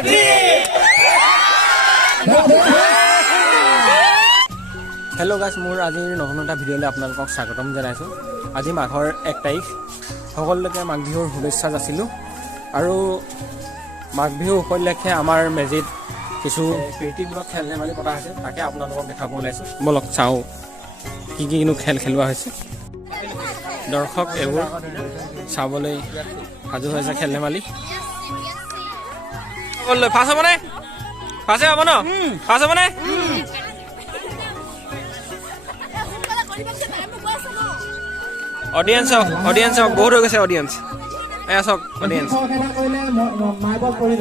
Hello' guys, মোৰ আজিৰ নতুন এটা ভিডিঅ'লৈ আপোনালোকক স্বাগতম জনাইছোঁ। আজি মাঘৰ 1 তাৰিখ, সকলোকে মাঘ বিহুৰ শুভেচ্ছা যাচিলোঁ। আৰু মাঘ বিহু উপলক্ষে আমাৰ মেজিত কিছু কৃত্ৰিমূলক খেল ধেমালি পতা হৈছে, তাকে আপোনালোকক দেখাব ওলাইছোঁ। বলক চাওঁ কিনো খেল খেলোৱা হৈছে। দৰ্শক এইবোৰ চাবলৈ সাজু হৈছে খেল ধেমালি। ফাৰ্ষ্ট হ'বনে? ফাৰ্ষ্টে হ'ব ন? ফাৰ্ষ্ট হ'বনে? অডিয়েন্স হওক বহুত হৈ গৈছে। অডিয়েন্স এয়া চাওক, অডিয়েন্স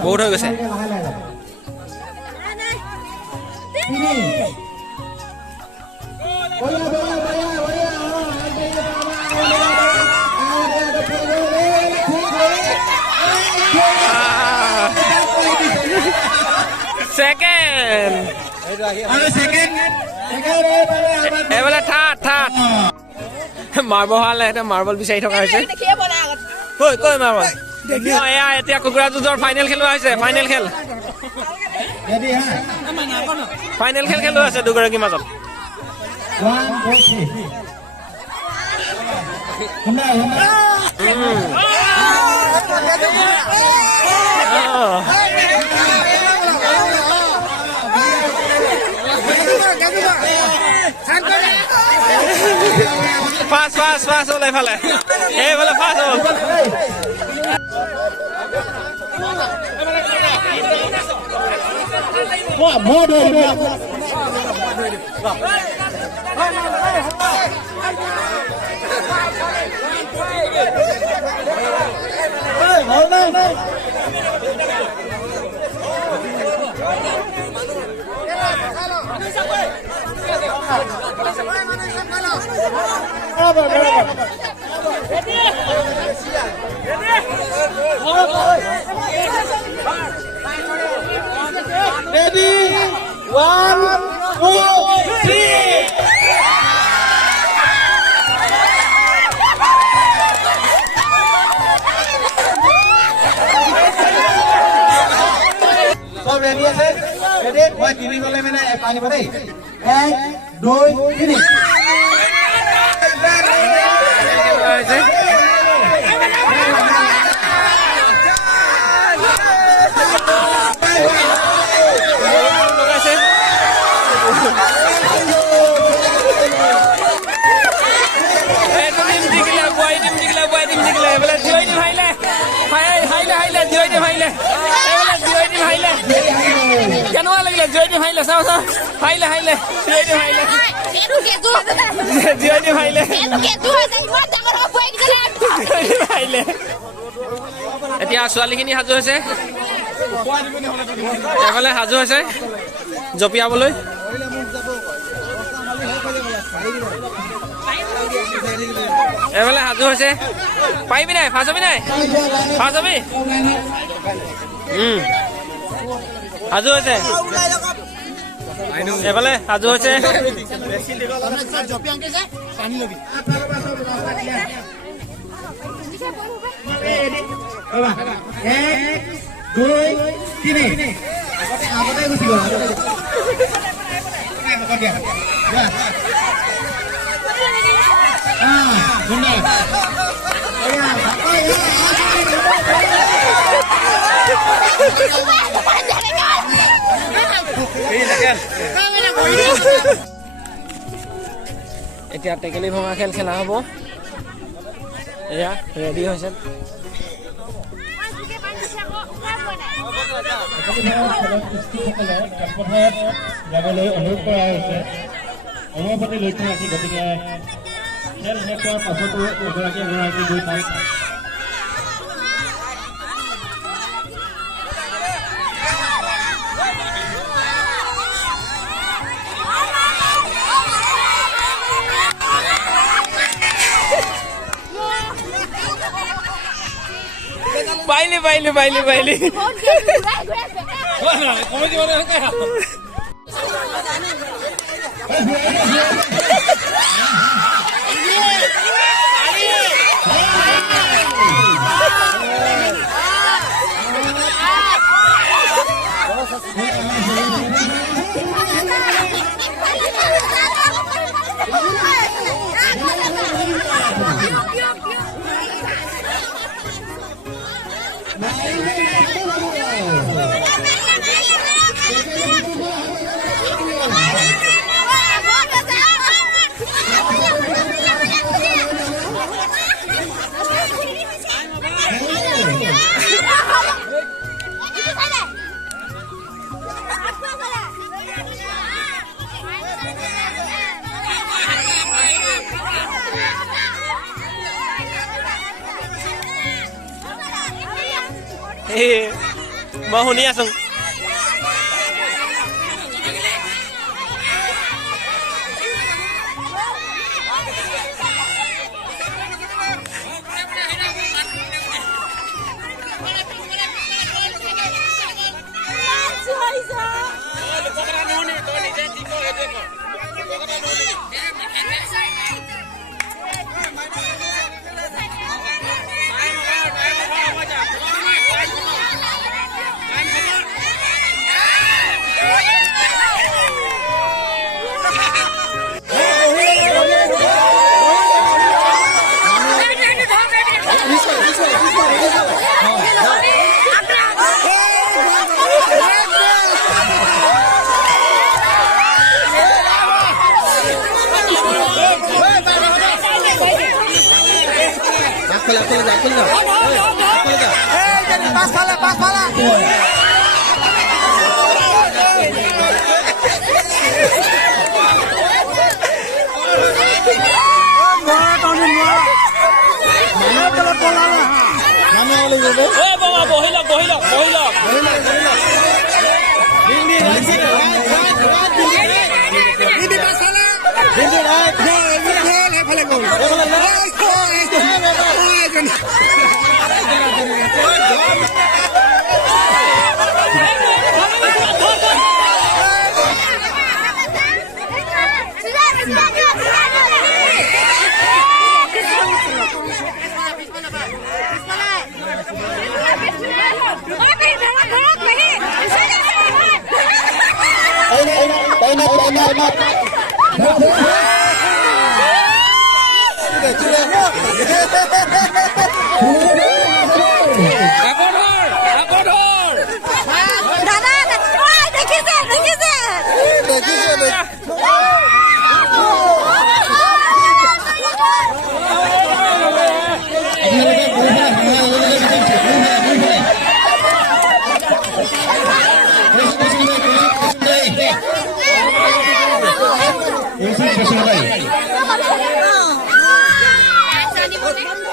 বহুত হৈ গৈছে। সেকেন্ড এইফালে থাৰ্ড মাৰ্বল হালে মাৰ্বল বিচাৰি থকা হৈছে। কৈ মাৰ্বল এয়া এতিয়া কুকুৰা যুঁজৰ ফাইনেল খেলোৱা হৈছে। ফাইনেল খেল খেলোৱা হৈছে দুগৰাকীৰ মাজত। ফাৰ্ষ্ট হ'ল এইফালে ফাৰ্ষ্ট হ'ল। Ready? 1, 2, 3. So ready আছে? Ready? মই তিনি গলে মানে পানী পানী 1, 2, 3. কেনেকুৱা লাগিলে জয়দী ভাইলে? চাওঁ ভাইলে এতিয়া ছোৱালীখিনি সাজু হৈছে, এফালে সাজু হৈছে জঁপিয়াবলৈ। এফালে সাজু হৈছে। পাৰিবি নাই? First hobby? সাজু হৈছে। এফালে সাজু হৈছে। 1, 2, 3. আগতে গুচি গ'ল। এতিয়া টেকেলি ভঙা খেল খেলা হ'ব। এয়া ৰেডি হৈছে। যাবলৈ অনুৰোধ কৰা হৈছে। সময়ৰ প্ৰতি লক্ষ্য ৰাখি গতিকে খেল শেষ হোৱাৰ পাছতো এগৰাকী গৈ পায়। বাইলি মই শুনি আছো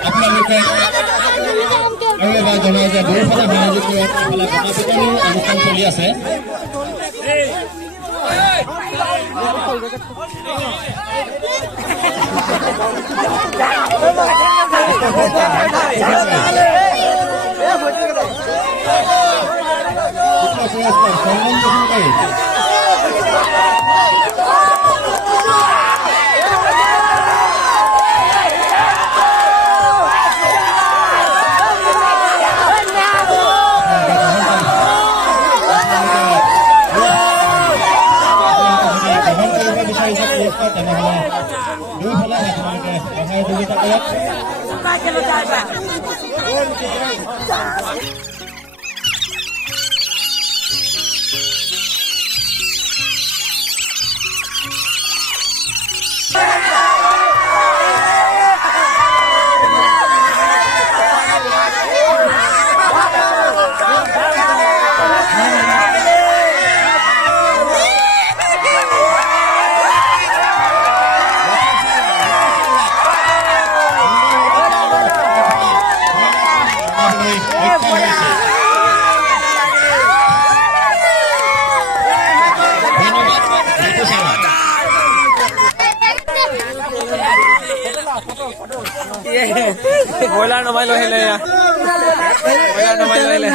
আপোনালোকে আৰু এবাৰ জনাই যে দুয়োফালে সামাজিক এফালে গণপিটনিৰ অনুষ্ঠান চলি আছে। ব্ৰইলাৰ নমাই লৈ আহিলে ব্ৰইলাৰ নমাই লৈ আহিলে